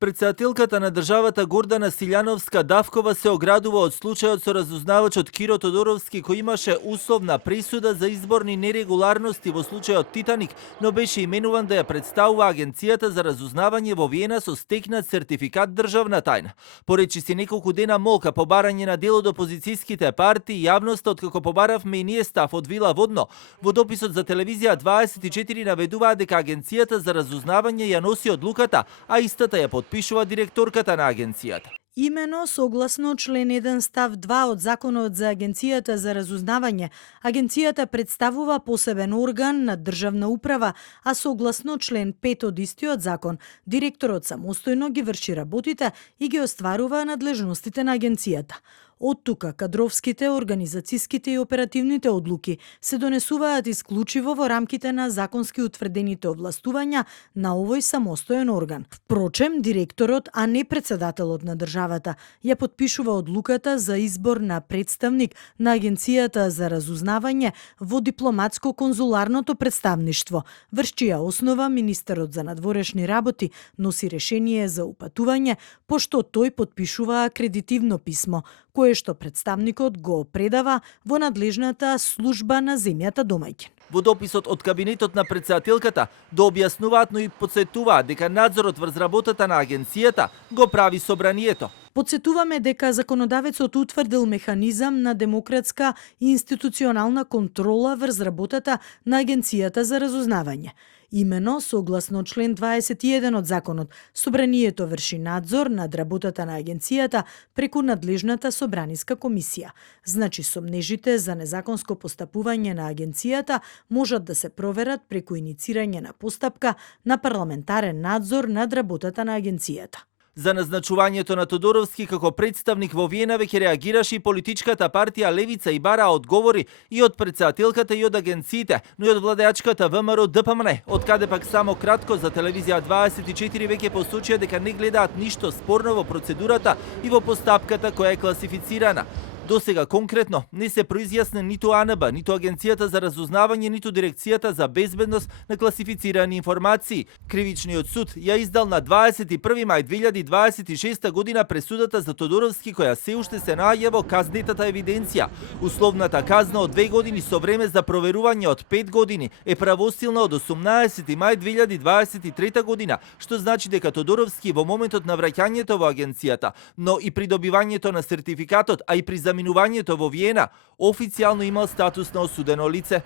Председателката на државата Гордана Силјановска-Давкова се оградува од случајот со разузнавачот Киро Тодоровски кој имаше условна пресуда за изборни нерегуларности во случајот Титаник, но беше именуван да ја представува Агенцијата за разузнавање во Виена со стекнат сертификат државна тајна. Поречи си неколку дена молка по барање на дел од опозицијските партии, јавноста откако побаравме и ние став од Вила Водно. Во дописот за телевизија 24 наведуваат дека Агенцијата за разузнавање ја носи одлуката, а истата ја подпишува директорката на агенцијата. Имено, согласно член 1 став 2 од Законот за Агенцијата за разузнавање, агенцијата представува посебен орган на државна управа, а согласно член 5 од истиот закон, директорот самостојно ги врши работите и ги остварува надлежностите на агенцијата. Од тука, кадровските, организацијските и оперативните одлуки се донесуваат исклучиво во рамките на законски утврдените овластувања на овој самостоен орган. Впрочем, директорот, а не председателот на државата, ја подпишува одлуката за избор на представник на Агенцијата за разузнавање во дипломатско-конзуларното представништво, врз чија основа министерот за надворешни работи носи решение за упатување, пошто тој подпишува акредитивно писмо, кое што представникот го предава во надлежната служба на земјата домаќин. Во дописот од кабинетот на председателката до објаснуваат, но и подсетуваат дека надзорот врз работата на агенцијата го прави собранието. Подсетуваме дека законодавецот утврдил механизам на демократска и институционална контрола врз работата на Агенцијата за разузнавање. Имено, согласно член 21 од законот, собранието врши надзор над работата на агенцијата преку надлежната собраниска комисија. Значи, сомнежите за незаконско постапување на агенцијата можат да се проверат преку иницирање на постапка на парламентарен надзор над работата на агенцијата. За назначувањето на Тодоровски како представник во Виена веќе реагираше и политичката партија Левица и бара одговори и од председателката и од агенциите, но и од владеачката ВМРО ДПМН, од каде пак само кратко за телевизија 24 веќе посочија дека не гледаат ништо спорно во процедурата и во постапката која е класифицирана. До сега конкретно не се произјасни ниту АНБ, ниту Агенцијата за разузнавање, ниту Дирекцијата за безбедност на класифицирани информации. Кривичниот суд ја издал на 21 мај 2026 година пресудата за Тодоровски која се уште се наоѓа во казнетата евиденција. Условната казна од 2 години со време за проверување од 5 години е правосилна од 18 мај 2023 година, што значи дека Тодоровски во моментот на враќањето во агенцијата, но и придобивањето на сертификатот, а и при заминувањето во Виена, официјално имал статус на осудено лице.